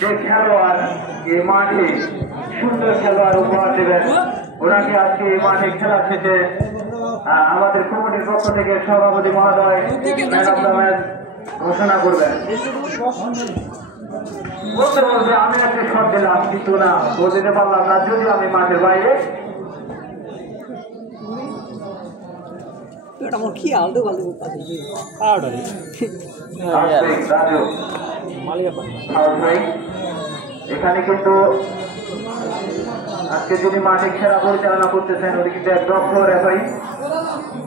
যে খেলোয়াড় এই মাঠে সুন্দর খেলোয়াড় উপহার দেবেন ওনাকে আজকে এই মাঠে খেলা শেষে আমাদের কমিটির পক্ষ থেকে সভাপতি মহোদয় ম্যান অফ দ্য ম্যাচ ঘোষণা করবেন। বলতে বলতে আমি একটা শট দিলাম কিন্তু না বল দিতে পারলাম না, যদিও আমি মাঠের বাইরে। এখানে কিন্তু আজকে যিনি মাঠে খেলা পরিচালনা করতেছেন উনি কিন্তু এক দক্ষ রেফারি।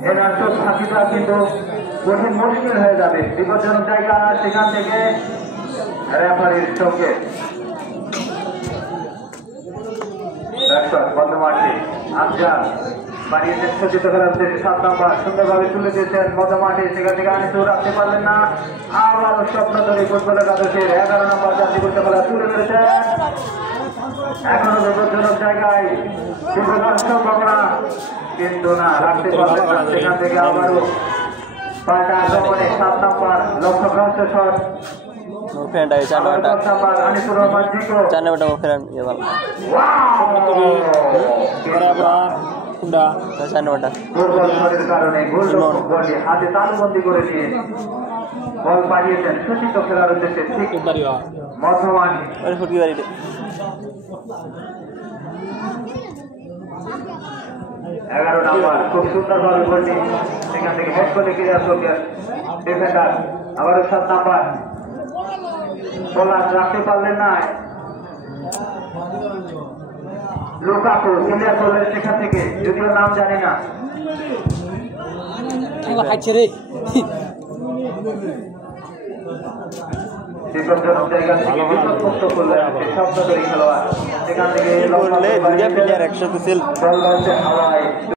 এনার চোখ ফাঁকিটা কিন্তু কঠিন মুশকিল হয়ে যাবে, বিপজ্জনক জায়গা সেখান থেকে রেফারির চোখে বন্ধ মাঠে আফজাল বাড়িয়েছেন সজ্জিত খেলার 7 নম্বর সুন্দরভাবে তুলে দিয়েছেন মধ্য মাঠে, সেখান থেকে আনিস রাখতে পারলেন না। আবারও স্বপ্ন ধরে ফুটবলের কাগজের 11 নম্বর জাতি করতে খেলা তুলে ধরেছেন। এখনো বিপজ্জনক জায়গায় সম্ভাবনা কিন্তু না রাখতে পারলেন না, সেখান থেকে আবারও পাল্টা আক্রমণে 7 নম্বর লক্ষ্যভ্রষ্ট শট আনিসুর রহমান জিকো হাতে তালুবন্দি করে দিয়ে বল পাঠিয়েছেন সূচিত খেলার উদ্দেশ্যে ঠিক মধ্যমান 11 নম্বর খুব সুন্দরভাবে গোলটি সেখান থেকে হেড করে ক্লিয়ার করলেন ডিফেন্ডার। আবারও 7 নম্বর বলার রাখতে পারলেন না, লুকাকু ক্লিয়ার করলেন সেখান থেকে, যদিও নাম জানি না। বিপজ্জনক জায়গা থেকে বিপদমুক্ত করলেন শব্দ করে খেলোয়াড়, সেখান থেকে